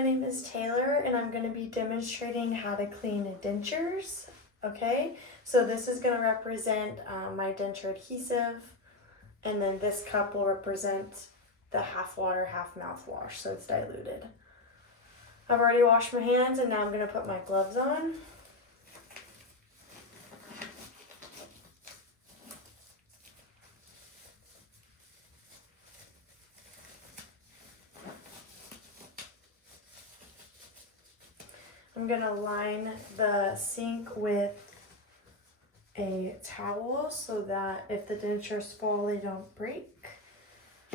my name is Taylor and I'm going to be demonstrating how to clean dentures. Okay, so this is going to represent my denture adhesive, and then this cup will represent the half water, half mouthwash, so it's diluted. I've already washed my hands and now I'm going to put my gloves on. I'm going to line the sink with a towel so that if the dentures fall, they don't break.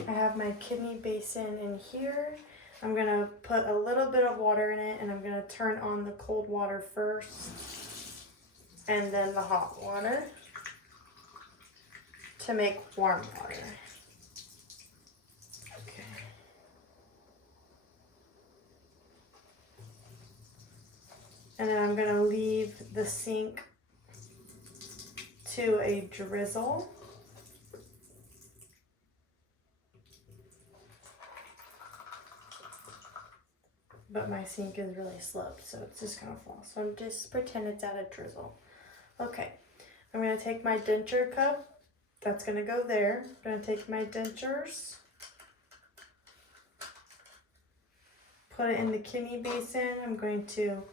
I have my kidney basin in here. I'm going to put a little bit of water in it, and I'm going to turn on the cold water first and then the hot water to make warm water. And then I'm going to leave the sink to a drizzle. But my sink is really sloped, so it's just gonna fall. So I'm just pretend it's at a drizzle. Okay, I'm gonna take my denture cup. That's gonna go there. I'm gonna take my dentures, put it in the kidney basin. I'm going to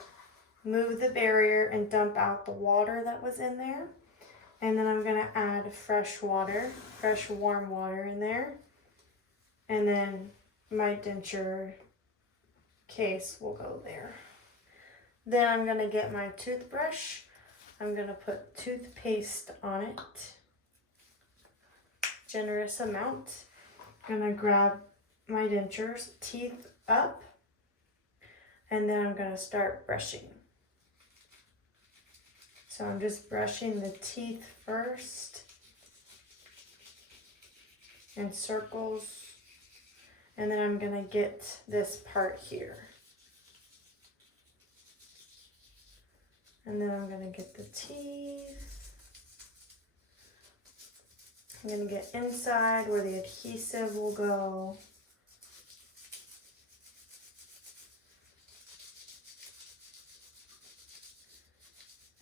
move the barrier and dump out the water that was in there. And then I'm gonna add fresh water, fresh warm water in there. And then my denture case will go there. Then I'm gonna get my toothbrush. I'm gonna put toothpaste on it. Generous amount. I'm gonna grab my dentures, teeth up, and then I'm gonna start brushing. So I'm just brushing the teeth first in circles, and then I'm gonna get this part here. And then I'm gonna get the teeth. I'm gonna get inside where the adhesive will go.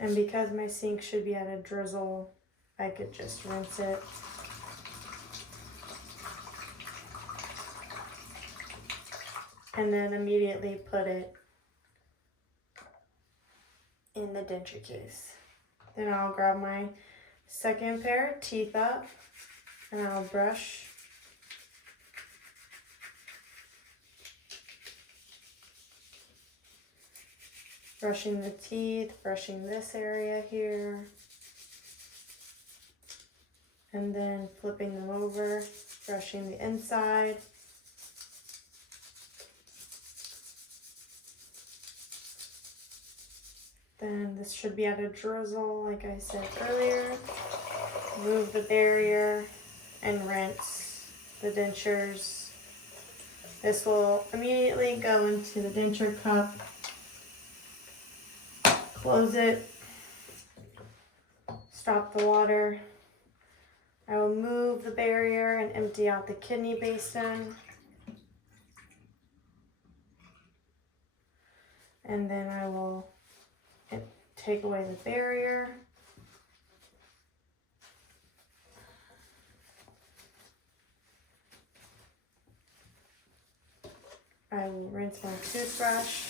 And because my sink should be at a drizzle, I could just rinse it. And then immediately put it in the denture case. Then I'll grab my second pair, teeth up, and I'll brush. Brushing the teeth, brushing this area here, and then flipping them over, brushing the inside. Then this should be at a drizzle, like I said earlier. Move the barrier and rinse the dentures. This will immediately go into the denture cup. Close it. Stop the water. I will move the barrier and empty out the kidney basin. And then I will take away the barrier. I will rinse my toothbrush.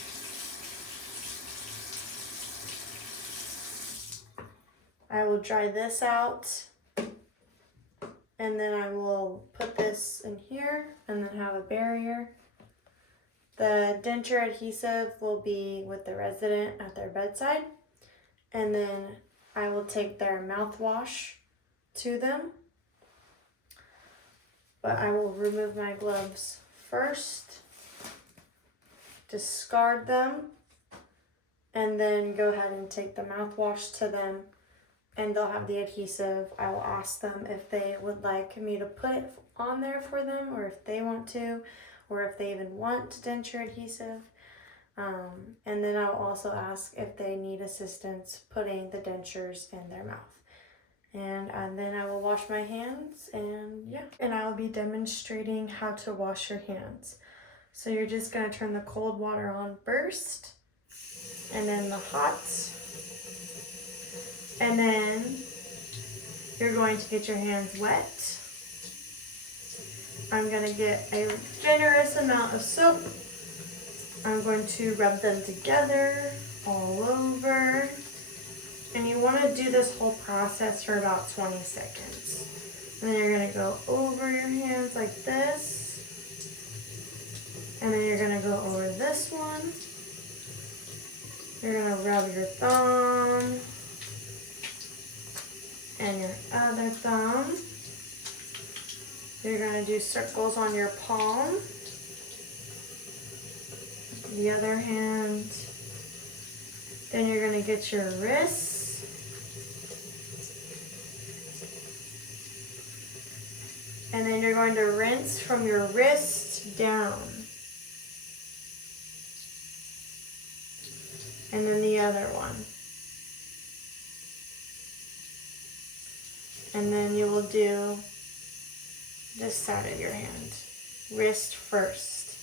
I will dry this out. And then I will put this in here and then have a barrier. The denture adhesive will be with the resident at their bedside. And then I will take their mouthwash to them. But I will remove my gloves first, discard them, and then go ahead and take the mouthwash to them, and they'll have the adhesive. I will ask them if they would like me to put it on there for them, or if they want to, or if they even want denture adhesive. And then I'll also ask if they need assistance putting the dentures in their mouth. And then I will wash my hands, and yeah. And I will be demonstrating how to wash your hands. So you're just going to turn the cold water on first, and then the hot. And then you're going to get your hands wet. I'm going to get a generous amount of soap. I'm going to rub them together all over. And you want to do this whole process for about 20 seconds. And then you're going to go over your hands like this. And then you're going to go over this one. You're going to rub your thumb and your other thumb. You're going to do circles on your palm. The other hand. Then you're going to get your wrists. And then you're going to rinse from your wrist down. And then the other one. And then you will do this side of your hand. Wrist first.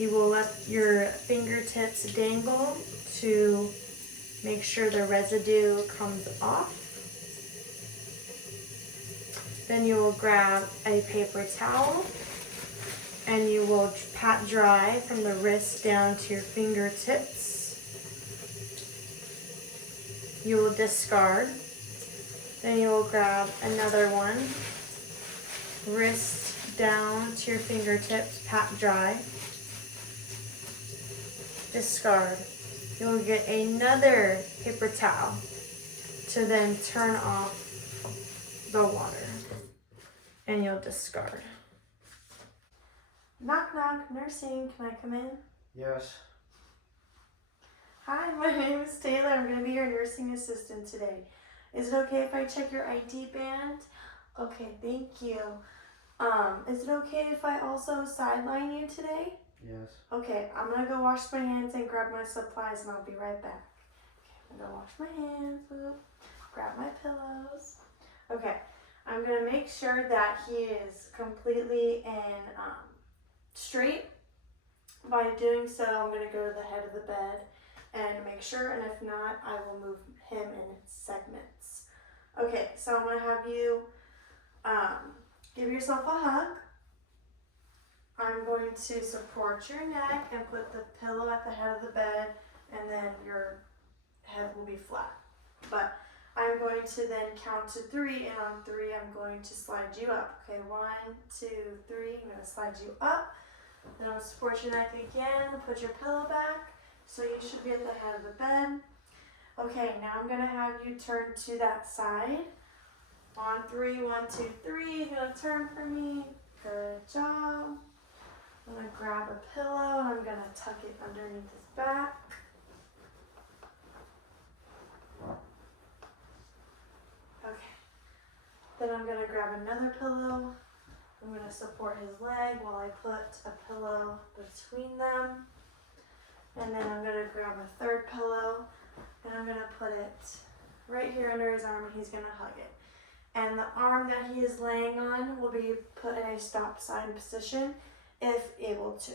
You will let your fingertips dangle to make sure the residue comes off. Then you will grab a paper towel and you will pat dry from the wrist down to your fingertips. You will discard. Then you will grab another one, wrist down to your fingertips, pat dry, discard. You will get another paper towel to then turn off the water, and you'll discard. Knock knock, nursing, can I come in? Yes. Hi, my name is Taylor. I'm going to be your nursing assistant today. Is it okay if I check your ID band? Okay, thank you. Is it okay if I also sideline you today? Yes. Okay, I'm going to go wash my hands and grab my supplies and I'll be right back. Okay, I'm going to wash my hands, grab my pillows. Okay, I'm going to make sure that he is completely and straight. By doing so, I'm going to go to the head of the bed and make sure, and if not, I will move him in segments. Okay, so I'm going to have you give yourself a hug. I'm going to support your neck and put the pillow at the head of the bed, and then your head will be flat. But I'm going to then count to 3, and on 3, I'm going to slide you up. Okay, 1, 2, 3, I'm going to slide you up. Then I'll support your neck again, put your pillow back. So you should be at the head of the bed. Okay, now I'm going to have you turn to that side. On 3, 1, 2, 3, you're going to turn for me. Good job. I'm going to grab a pillow and I'm going to tuck it underneath his back. Okay. Then I'm going to grab another pillow. I'm going to support his leg while I put a pillow between them. And then I'm going to grab a third pillow and I'm going to put it right here under his arm and he's going to hug it. And the arm that he is laying on will be put in a stop sign position if able to.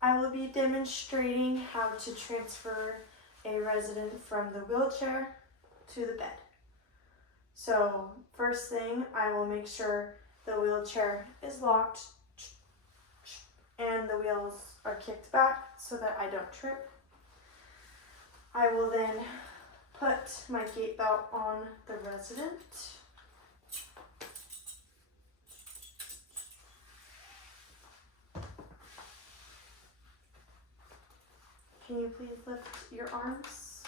I will be demonstrating how to transfer a resident from the wheelchair to the bed. So first thing, I will make sure the wheelchair is locked and the wheels are kicked back so that I don't trip. I will then put my gait belt on the resident. Can you please lift your arms?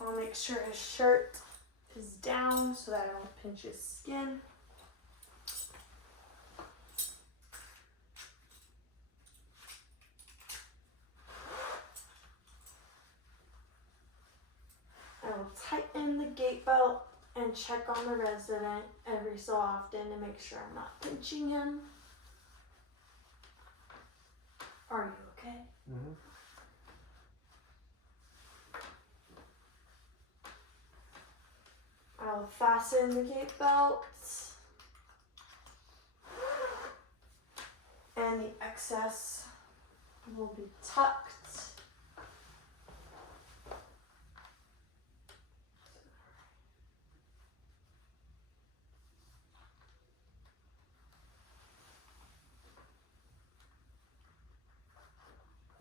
I'll make sure his shirt is down so that I don't pinch his skin. I will tighten the gait belt and check on the resident every so often to make sure I'm not pinching him. Are you okay? Mm-hmm. I'll fasten the gate belt. And the excess will be tucked.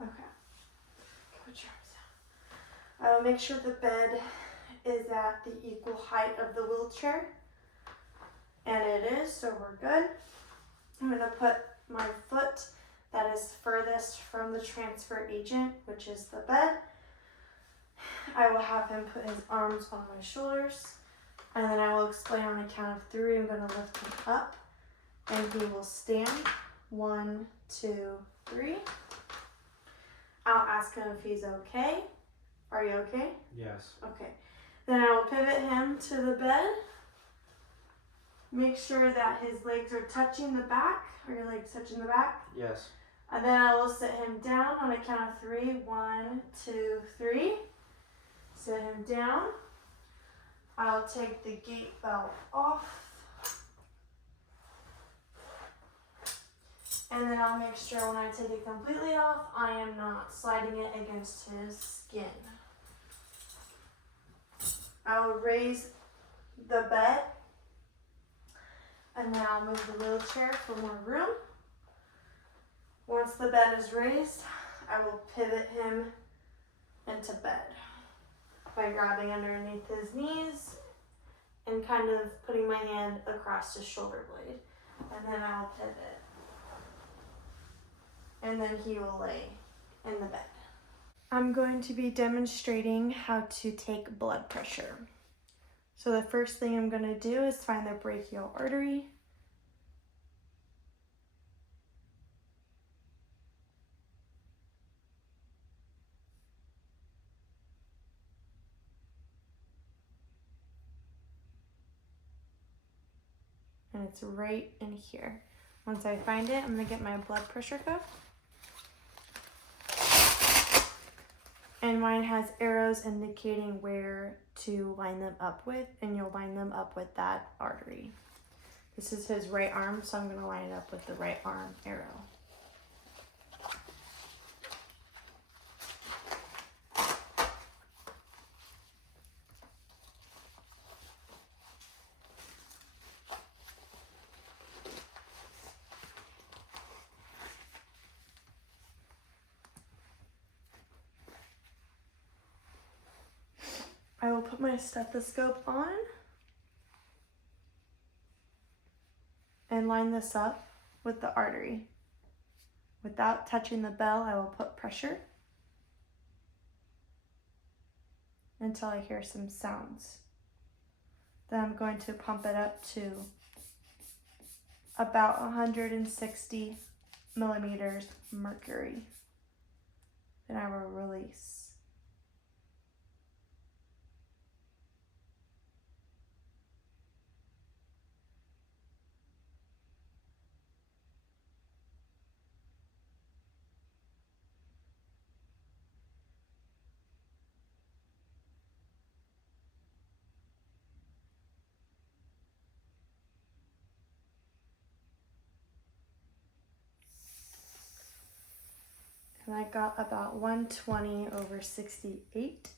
Okay. Put your arms down. I will make sure the bed is at the equal height of the wheelchair. And it is, so we're good. I'm gonna put my foot that is furthest from the transfer agent, which is the bed. I will have him put his arms on my shoulders, and then I will explain on a count of 3. I'm gonna lift him up, and he will stand. 1, 2, 3. I'll ask him if he's okay. Are you okay? Yes. Okay. Then I will pivot him to the bed. Make sure that his legs are touching the back. Are your legs touching the back? Yes. And then I will sit him down on a count of 3. 1, 2, 3. Sit him down. I'll take the gate belt off. And then I'll make sure when I take it completely off, I am not sliding it against his skin. I will raise the bed. And then I'll move the wheelchair for more room. Once the bed is raised, I will pivot him into bed by grabbing underneath his knees and kind of putting my hand across his shoulder blade. And then I'll pivot. And then he will lay in the bed. I'm going to be demonstrating how to take blood pressure. So the first thing I'm going to do is find the brachial artery. And it's right in here. Once I find it, I'm going to get my blood pressure cuff. And mine has arrows indicating where to line them up with, and you'll line them up with that artery. This is his right arm, so I'm going to line it up with the right arm arrow. I will put my stethoscope on and line this up with the artery. Without touching the bell, I will put pressure until I hear some sounds. Then I'm going to pump it up to about 160 millimeters mercury. Then I will release. And I got about 120/68.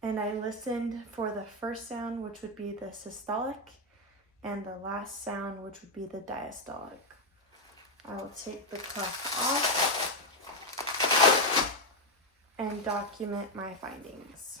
And I listened for the first sound, which would be the systolic, and the last sound, which would be the diastolic. I will take the cuff off and document my findings.